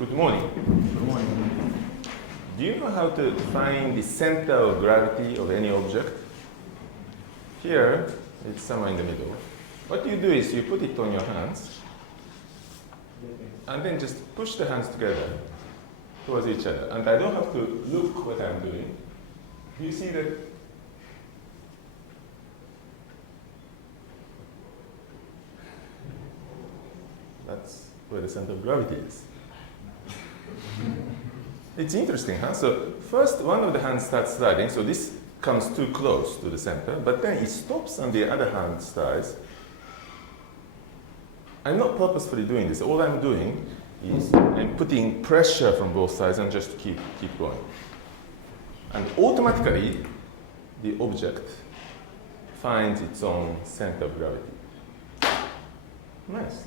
Good morning. Good morning. Do you know how to find the center of gravity of any object? Here, it's somewhere in the middle. What you do is you put it on your hands, and then just push the hands together towards each other. And I don't have to look what I'm doing. Do you see that? That's where the center of gravity is. It's interesting, huh? So first, one of the hands starts sliding, so this comes too close to the center, but then it stops and the other hand starts. I'm not purposefully doing this. All I'm doing is I'm putting pressure from both sides and just keep going. And automatically, the object finds its own center of gravity. Nice.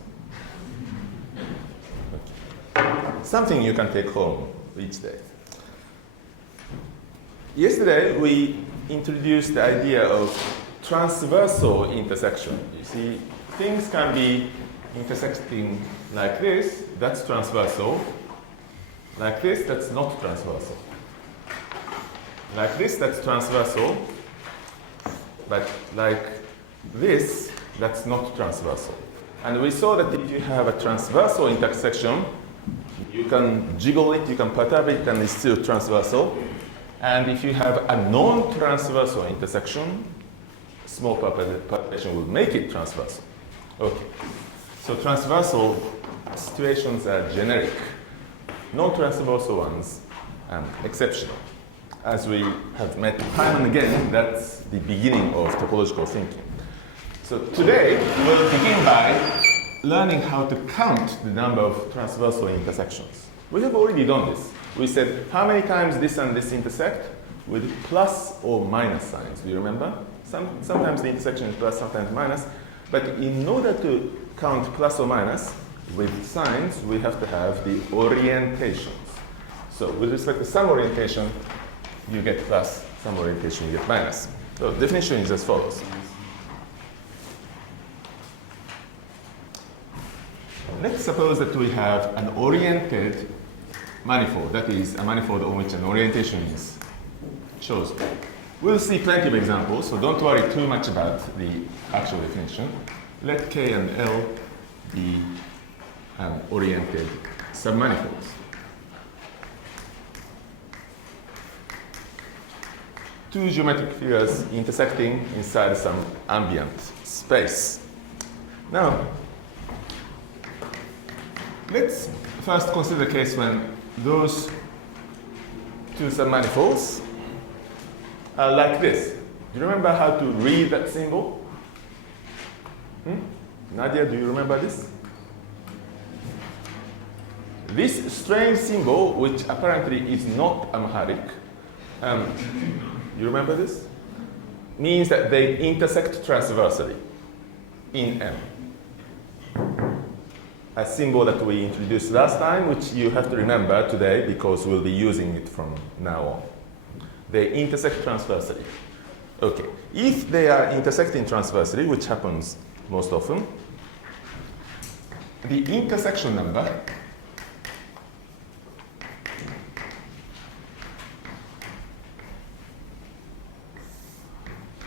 Okay. Something you can take home each day. Yesterday, we introduced the idea of transversal intersection. You see, things can be intersecting like this, that's transversal. Like this, that's not transversal. Like this, that's transversal. But like this, that's not transversal. And we saw that if you have a transversal intersection, you can jiggle it, you can perturb it, and it's still transversal. And if you have a non-transversal intersection, small perturbation will make it transversal. Okay. So transversal situations are generic. Non-transversal ones, exceptional. As we have met time and again, that's the beginning of topological thinking. So today, we'll begin by learning how to count the number of transversal intersections. We have already done this. We said how many times this and this intersect with plus or minus signs. Do you remember? Sometimes the intersection is plus, sometimes minus. But in order to count plus or minus with signs, we have to have the orientations. So with respect to some orientation, you get plus, some orientation you get minus. So the definition is as follows. Let's suppose that we have an oriented manifold, that is a manifold on which an orientation is chosen. We'll see plenty of examples, so don't worry too much about the actual definition. Let K and L be oriented submanifolds. Two geometric figures intersecting inside some ambient space. Now, let's first consider the case when those two submanifolds are like this. Do you remember how to read that symbol? Nadia, do you remember this? This strange symbol, which apparently is not Amharic, you remember this? Means that they intersect transversely in M. A symbol that we introduced last time, which you have to remember today because we'll be using it from now on. They intersect transversely. Okay, if they are intersecting transversely, which happens most often, the intersection number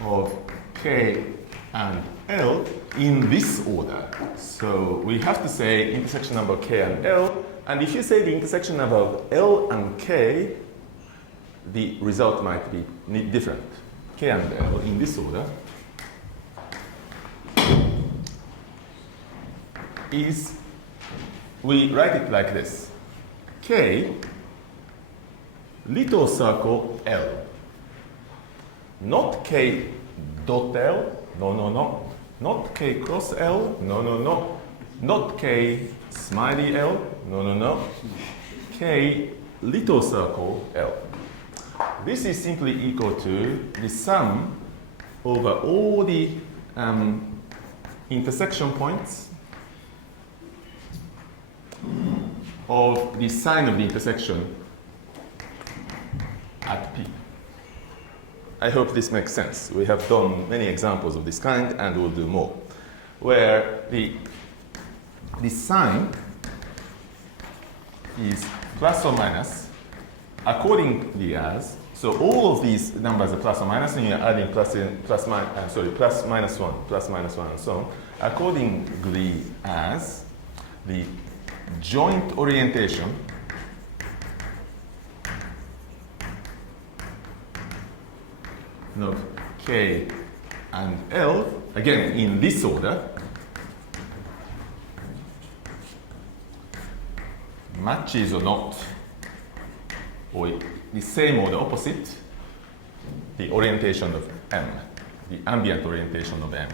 of K and L in this order. So we have to say intersection number K and L, and if you say the intersection number of L and K, the result might be different. K and L in this order is, we write it like this. K, little circle L. Not K dot L, no. Not K cross L, no. Not K smiley L, no. K little circle L. This is simply equal to the sum over all the intersection points of the sign of the intersection at P. I hope this makes sense. We have done many examples of this kind, and we'll do more, where the sign is plus or minus accordingly as, so all of these numbers are plus or minus, and you're adding plus minus 1, and so on, accordingly as the joint orientation of K and L, again in this order, matches or not, or the same or the opposite, the orientation of M, the ambient orientation of M.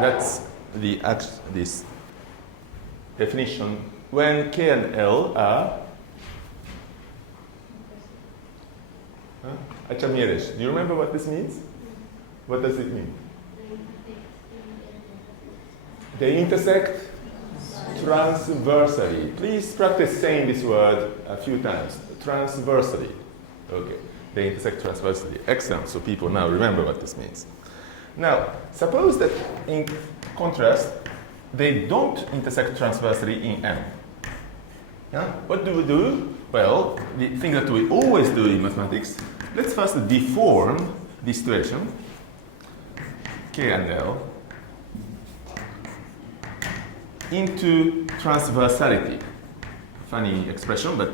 That's this definition when K and L are do you remember what this means? What does it mean? They intersect transversely. Please practice saying this word a few times. Transversely. Okay. They intersect transversely. Excellent. So people now remember what this means. Now, suppose that in contrast, they don't intersect transversely in M. Yeah? What do we do? Well, the thing that we always do in mathematics, let's first deform this situation, K and L, into transversality. Funny expression, but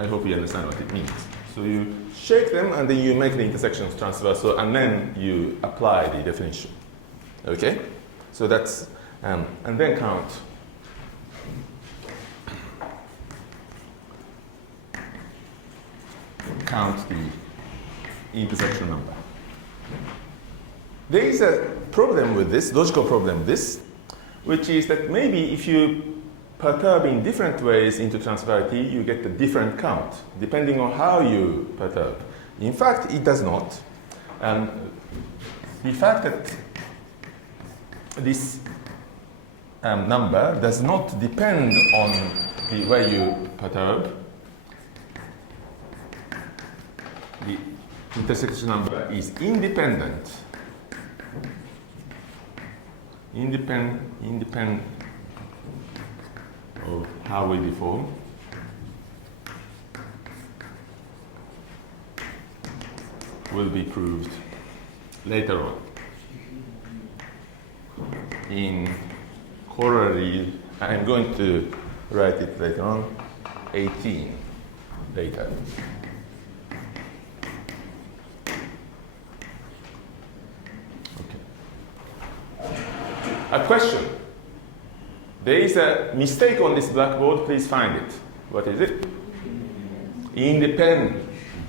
I hope you understand what it means. So you shake them, and then you make the intersections transversal, and then you apply the definition. Okay? So that's, and then count. Count the intersection number. There is a problem with this, logical problem with this, which is that maybe if you perturb in different ways into transversality, you get a different count, depending on how you perturb. In fact, it does not. The fact that this number does not depend on the way you perturb, the intersection number is independent of how we deform. Will be proved later on in corollary. I'm going to write it later on, 18 later. A question. There is a mistake on this blackboard. Please find it. What is it? Independent.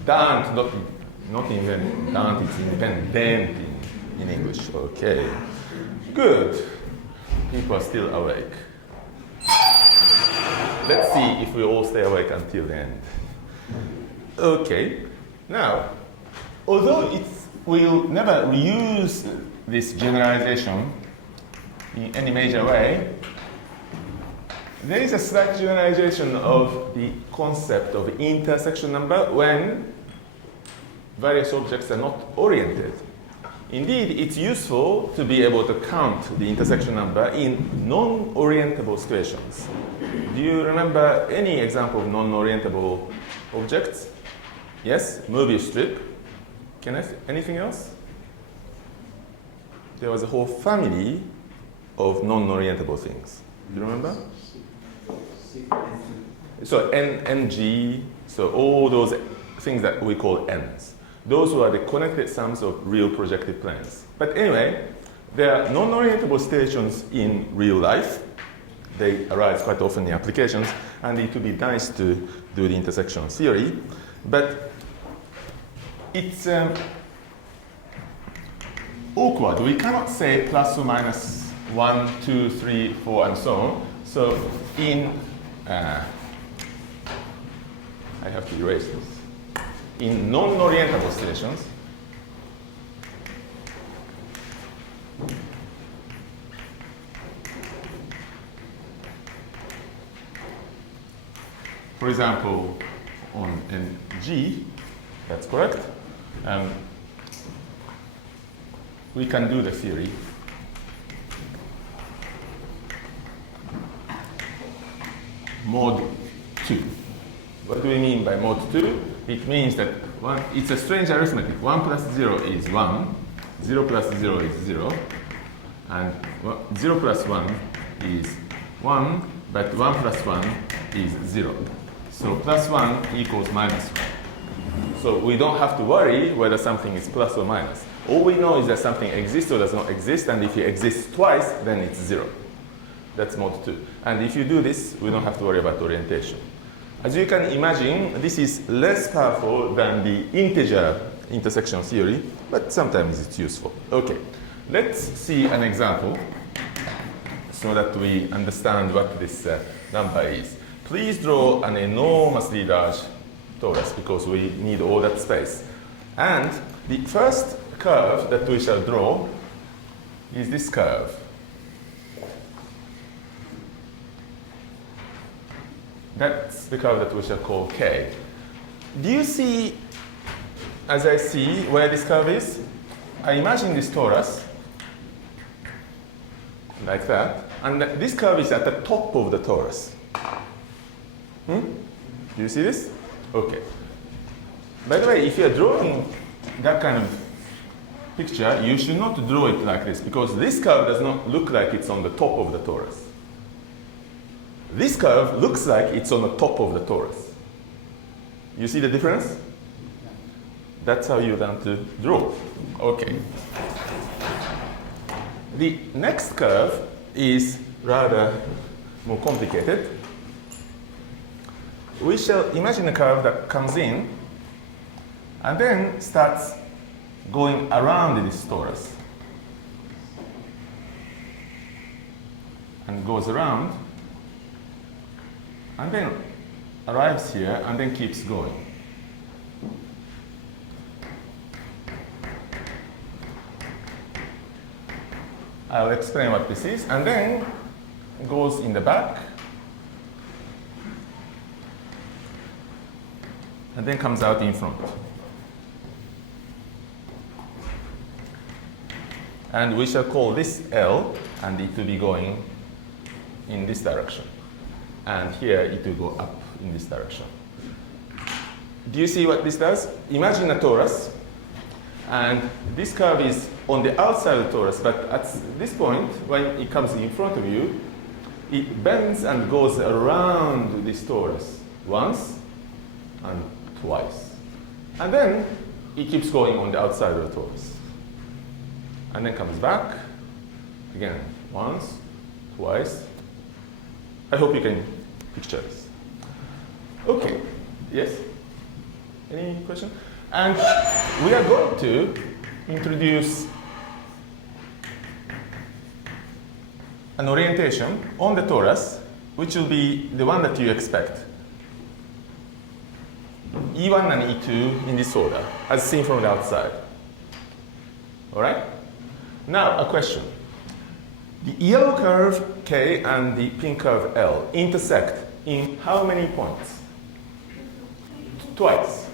Not independent. It's independent in English. Okay. Good. People are still awake. Let's see if we all stay awake until the end. Okay. Now, although we'll never reuse this generalization in any major way, there is a slight generalization of the concept of intersection number when various objects are not oriented. Indeed, it's useful to be able to count the intersection number in non-orientable situations. Do you remember any example of non-orientable objects? Yes? Movie strip. Anything else? There was a whole family of non-orientable things. Do you remember? So NG, so all those things that we call N's. Those were the connected sums of real projective planes. But anyway, there are non-orientable stations in real life. They arise quite often in applications, and it would be nice to do the intersection theory. But it's awkward. We cannot say plus or minus 1, 2, 3, 4, and so on. So in, I have to erase this. In non-orientable stations, for example, on NG, that's correct. We can do the theory. Mode 2. What do we mean by mode 2? It means that it's a strange arithmetic. 1 plus 0 is 1, 0 plus 0 is 0, and 0 plus 1 is 1, but 1 plus 1 is 0. So plus 1 equals minus 1. So we don't have to worry whether something is plus or minus. All we know is that something exists or does not exist, and if it exists twice, then it's 0. That's mode 2. And if you do this, we don't have to worry about orientation. As you can imagine, this is less powerful than the integer intersection theory, but sometimes it's useful. Okay, let's see an example so that we understand what this number is. Please draw an enormously large torus because we need all that space. And the first curve that we shall draw is this curve. That's the curve that we shall call K. Do you see, as I see, where this curve is? I imagine this torus, like that, and this curve is at the top of the torus. Do you see this? Okay. By the way, if you're drawing that kind of picture, you should not draw it like this, because this curve does not look like it's on the top of the torus. This curve looks like it's on the top of the torus. You see the difference? That's how you learn to draw. Okay. The next curve is rather more complicated. We shall imagine a curve that comes in and then starts going around this torus and goes around and then arrives here and then keeps going. I'll explain what this is, and then goes in the back and then comes out in front. And we shall call this L, and it will be going in this direction. And here it will go up in this direction. Do you see what this does? Imagine a torus, and this curve is on the outside of the torus, but at this point, when it comes in front of you, it bends and goes around this torus once and twice. And then it keeps going on the outside of the torus. And then comes back, again, once, twice. I hope you can picture this. Okay, yes? Any question? And we are going to introduce an orientation on the torus, which will be the one that you expect. E1 and E2 in this order, as seen from the outside. All right? Now, a question. The yellow curve K and the pink curve L intersect in how many points? Twice.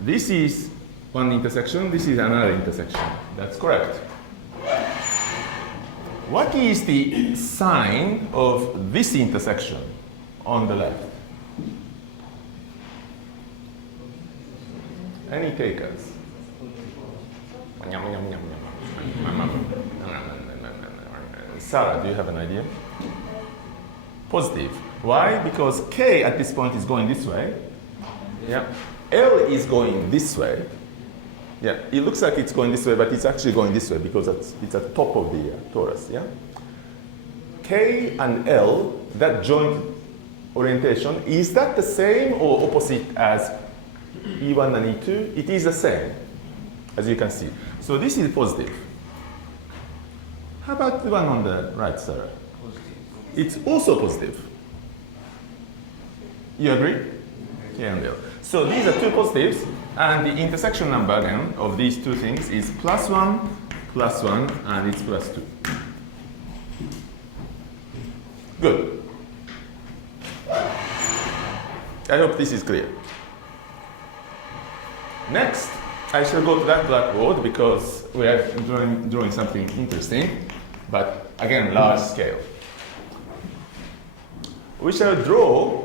This is one intersection, this is another intersection. That's correct. What is the sign of this intersection on the left? Any takers? Sarah, do you have an idea? Positive. Why? Because K at this point is going this way. Yeah. L is going this way. Yeah. It looks like it's going this way, but it's actually going this way because it's at the top of the torus. Yeah. K and L, that joint orientation, is that the same or opposite as E1 and E2? It is the same, as you can see. So this is positive. How about the one on the right, Sarah? Positive. It's also positive. You agree? K and L. So these are two positives, and the intersection number again of these two things is +1, +1, and it's +2. Good. I hope this is clear. Next, I shall go to that blackboard because we are drawing something interesting, but again, large scale. We shall draw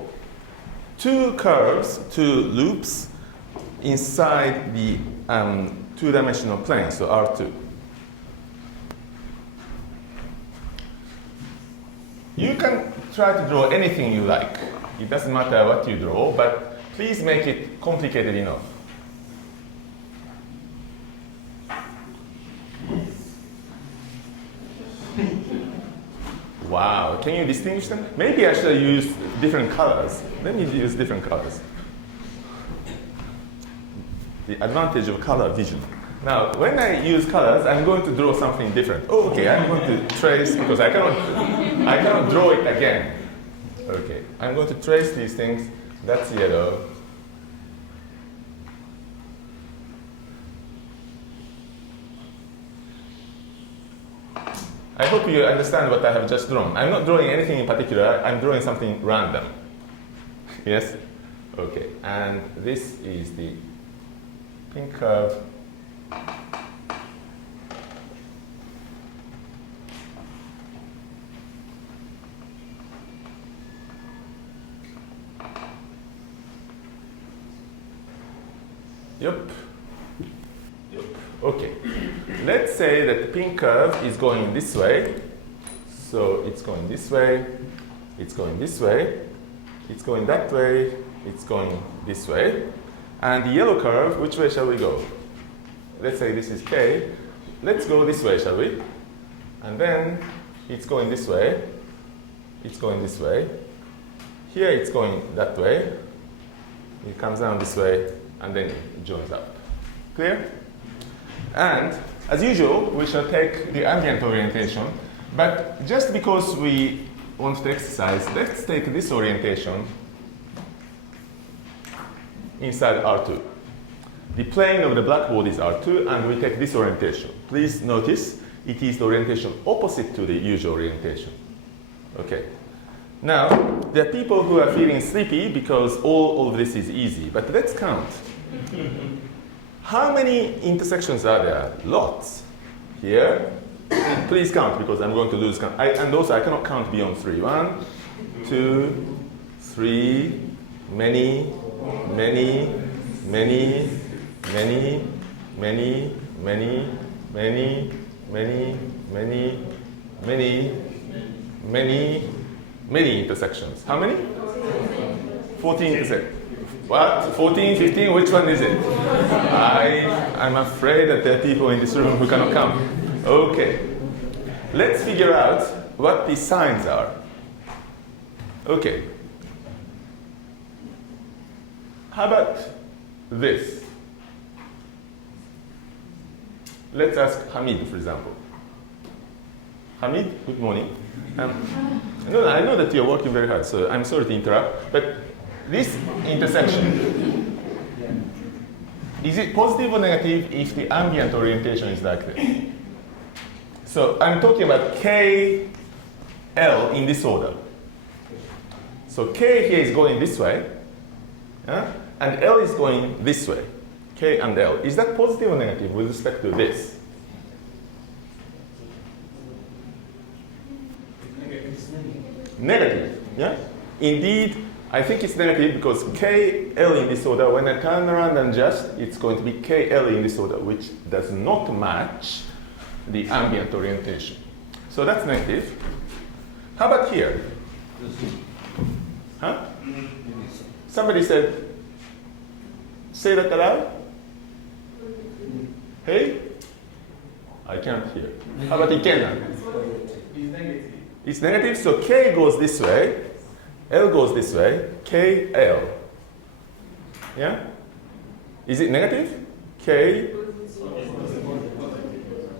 two curves, two loops inside the two-dimensional plane, so R2. You can try to draw anything you like. It doesn't matter what you draw, but please make it complicated enough. Wow, can you distinguish them? Maybe I should use different colors. Let me use different colors. The advantage of color vision. Now, when I use colors, I'm going to draw something different. Oh, okay, I'm going to trace because I cannot draw it again. Okay, I'm going to trace these things. That's yellow. I hope you understand what I have just drawn. I'm not drawing anything in particular. I'm drawing something random. Yes? Okay, and this is the pink curve. Yep. Okay. Let's say that the pink curve is going this way. So it's going this way, it's going this way, it's going that way, it's going this way. And the yellow curve, which way shall we go? Let's say this is K. Let's go this way, shall we? And then it's going this way, it's going this way. Here it's going that way. It comes down this way, and then it joins up. Clear? And as usual, we shall take the ambient orientation. But just because we want to exercise, let's take this orientation inside R2. The plane of the blackboard is R2, and we take this orientation. Please notice it is the orientation opposite to the usual orientation. Okay. Now, there are people who are feeling sleepy because all of this is easy, but let's count. How many intersections are there? Lots. Here. Please count because I'm going to lose count. And also, I cannot count beyond 3. 1, 2, 3, many, many, many, many, many, many, many, many, many, many, many, many intersections. How many? 14 intersections. What? 14, 15? Which one is it? I'm afraid that there are people in this room who cannot count. Okay. Let's figure out what the signs are. Okay. How about this? Let's ask Hamid, for example. Hamid, good morning. No, I know that you're working very hard, so I'm sorry to interrupt, but this intersection, is it positive or negative if the ambient orientation is like this? So I'm talking about K, L in this order. So K here is going this way, and L is going this way. K and L. Is that positive or negative with respect to this? Negative, yeah? Indeed, I think it's negative because KL in this order, when I turn around and adjust, it's going to be KL in this order, which does not match the ambient orientation. So that's negative. How about here? Huh? Somebody said, say that aloud? Hey? I can't hear. How about Ikena? It's negative. It's negative, so K goes this way, L goes this way, K, L. Yeah? Is it negative? K,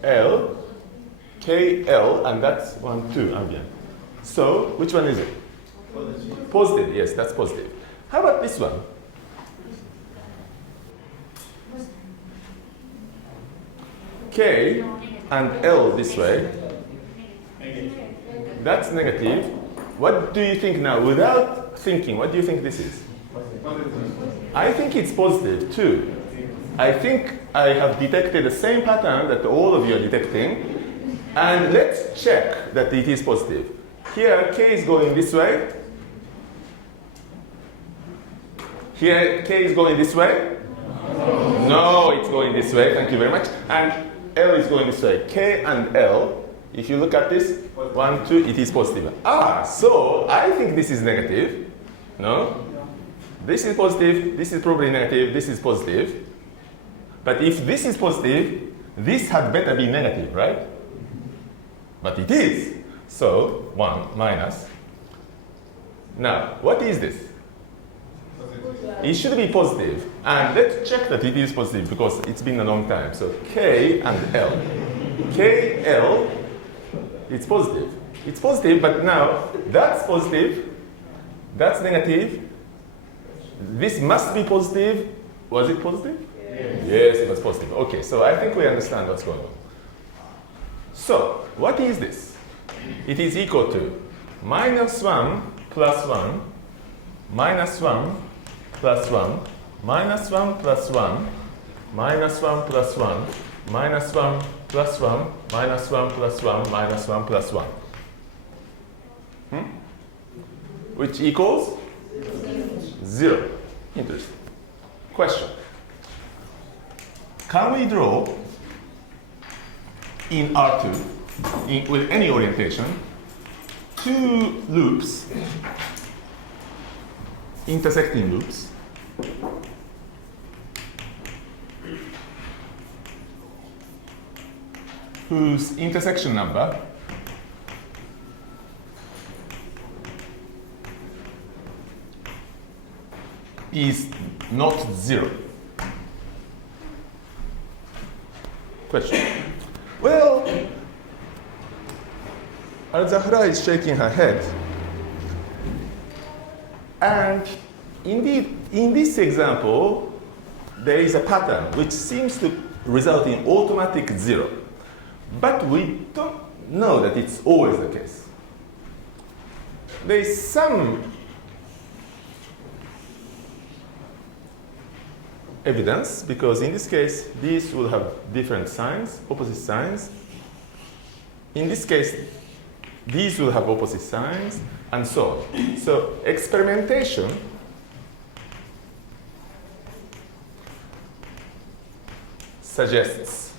L, K, L, and that's 1, 2 ambient. So, which one is it? Positive. Positive, yes, that's positive. How about this one? K and L this way. That's negative. What do you think now? Without thinking, what do you think this is? Positive. I think it's positive too. I think I have detected the same pattern that all of you are detecting. And let's check that it is positive. Here, k is going this way. Here, k is going this way. No, it's going this way. Thank you very much. And L is going this way. K and L, if you look at this, 1, 2, it is positive. So I think this is negative. No? This is positive. This is probably negative. This is positive. But if this is positive, this had better be negative, right? But it is. So 1 minus. Now, what is this? It should be positive. And let's check that it is positive because it's been a long time. So K and L. K, L, it's positive. It's positive, but now that's positive. That's negative. This must be positive. Was it positive? Yes, it was positive. Okay, so I think we understand what's going on. So, what is this? It is equal to minus 1 plus 1, minus 1 plus 1, minus 1 plus 1, minus 1 plus 1, minus 1 plus 1, minus 1 plus 1, minus 1 plus 1. Which equals? 0. Interesting. Question. Can we draw in R2, with any orientation, two loops, intersecting loops, whose intersection number is not 0? Question. Well, Al-Zahra is shaking her head. And indeed, in this example, there is a pattern which seems to result in automatic 0. But we don't know that it's always the case. There is some evidence, because in this case, these will have different signs, opposite signs. In this case, these will have opposite signs, and so on. So experimentation suggests.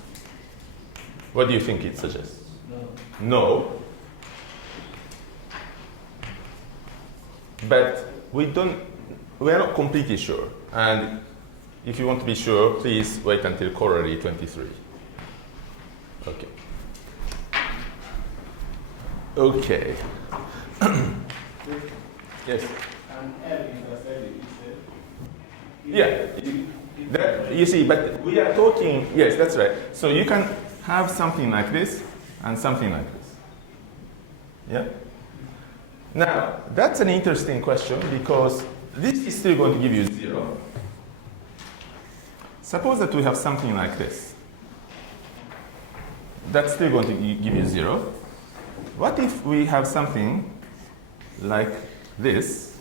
What do you think it suggests? No. But we are not completely sure. And if you want to be sure, please wait until corollary 23. Okay. Okay. Yes. And L intersected, you said? Yeah. You see, but we are talking, yes, that's right. So you can have something like this and something like this. Yeah? Now, that's an interesting question because this is still going to give you 0. Suppose that we have something like this. That's still going to give you 0. What if we have something like this?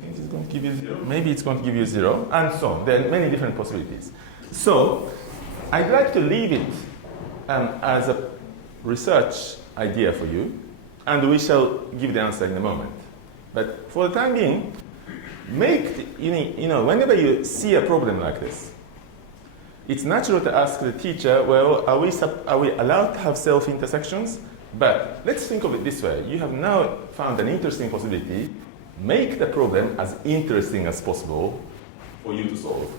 You think it's going to give you 0? Maybe it's going to give you 0, and so on. There are many different possibilities. So I'd like to leave it as a research idea for you, and we shall give the answer in a moment. But for the time being, whenever you see a problem like this, it's natural to ask the teacher, well, are we allowed to have self-intersections? But let's think of it this way. You have now found an interesting possibility. Make the problem as interesting as possible for you to solve.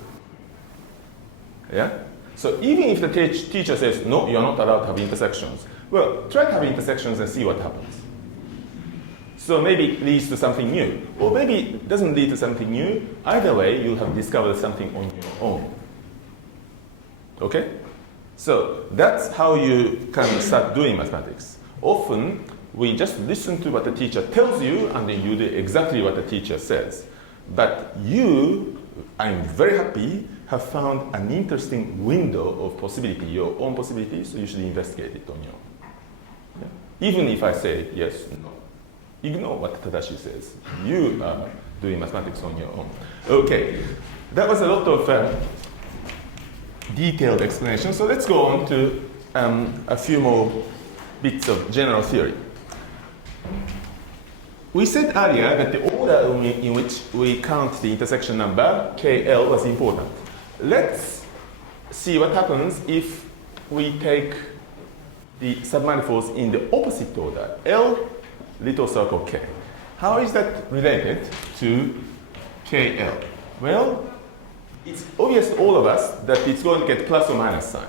Yeah? So even if the teacher says, no, you're not allowed to have intersections, well, try to have intersections and see what happens. So maybe it leads to something new. Or maybe it doesn't lead to something new. Either way, you'll have discovered something on your own. Okay? So that's how you can start doing mathematics. Often, we just listen to what the teacher tells you, and then you do exactly what the teacher says. But you, I'm very happy, have found an interesting window of possibility, your own possibility, so you should investigate it on your own. Yeah? Even if I say yes, no. Ignore what Tadashi says. You are doing mathematics on your own. Okay, that was a lot of detailed explanation. So let's go on to a few more bits of general theory. We said earlier that the order in which we count the intersection number, KL, was important. Let's see what happens if we take the submanifolds in the opposite order, L, little circle K. How is that related to KL? Well, it's obvious to all of us that it's going to get plus or minus sign.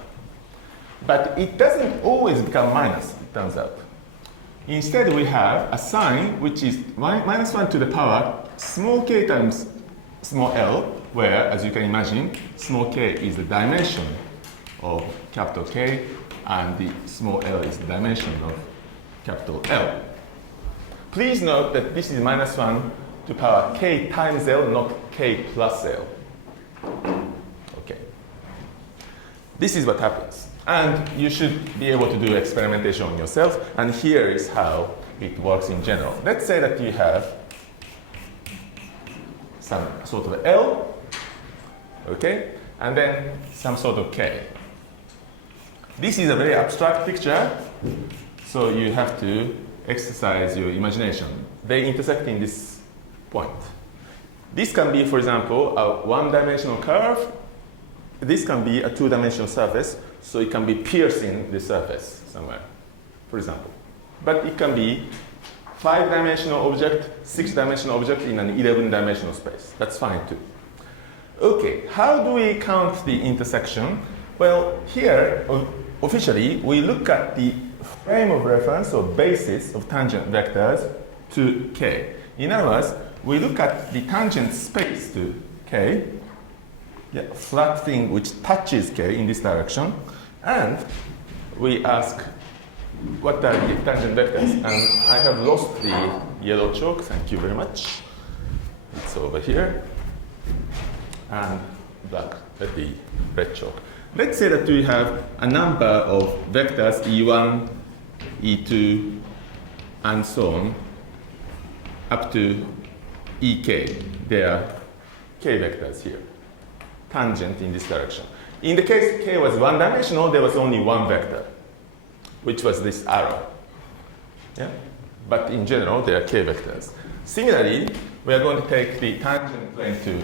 But it doesn't always become minus, it turns out. Instead, we have a sign which is minus 1 to the power small k times small l, where, as you can imagine, small k is the dimension of capital K, and the small l is the dimension of capital L. Please note that this is minus 1 to power k times l, not k plus l. Okay. This is what happens. And you should be able to do experimentation on yourself. And here is how it works in general. Let's say that you have some sort of L, okay, and then some sort of K. This is a very abstract picture, so you have to exercise your imagination. They intersect in this point. This can be, for example, a one-dimensional curve. This can be a two-dimensional surface, so it can be piercing the surface somewhere, for example. But it can be five-dimensional object, six-dimensional object in an 11-dimensional space. That's fine too. Okay, how do we count the intersection? Well, here, officially, we look at the frame of reference or basis of tangent vectors to K. In other words, we look at the tangent space to K, flat thing which touches K in this direction, and we ask what are the tangent vectors. And I have lost the yellow chalk, thank you very much. It's over here. And black, the red chalk. Let's say that we have a number of vectors, E1, E2, and so on, up to EK. There are K vectors here, tangent in this direction. In the case K was one-dimensional, there was only one vector, which was this arrow. Yeah? But in general, there are K vectors. Similarly, we are going to take the tangent plane to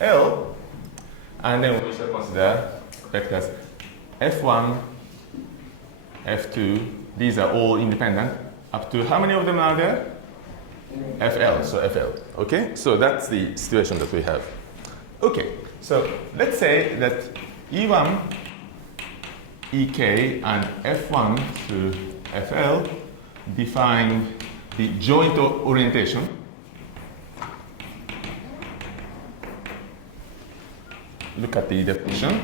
L, and then we shall consider vectors F1, F2. These are all independent. Up to how many of them are there? FL, so FL. Okay, so that's the situation that we have. Okay, so let's say that E1, EK, and F1 through FL define the joint orientation. Look at the definition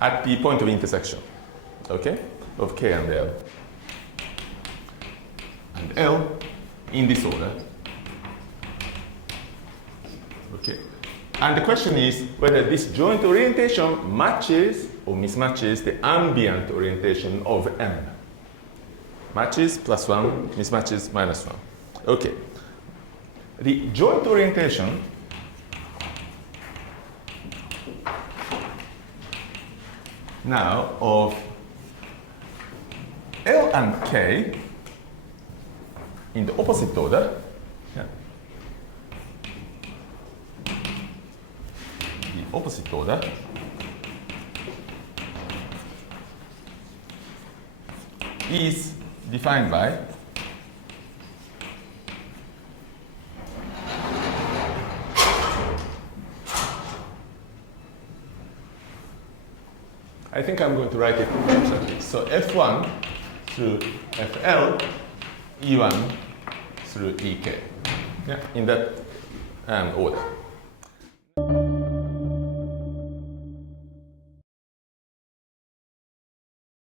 at the point of intersection, okay, of K and L. And L in this order. Okay. And the question is whether this joint orientation matches or mismatches the ambient orientation of M. Matches +1, mismatches -1. Okay. The joint orientation now of L and K in the opposite order, the opposite order is defined by I think I'm going to write it like this. So F1 through FL, E1 through EK, in that order.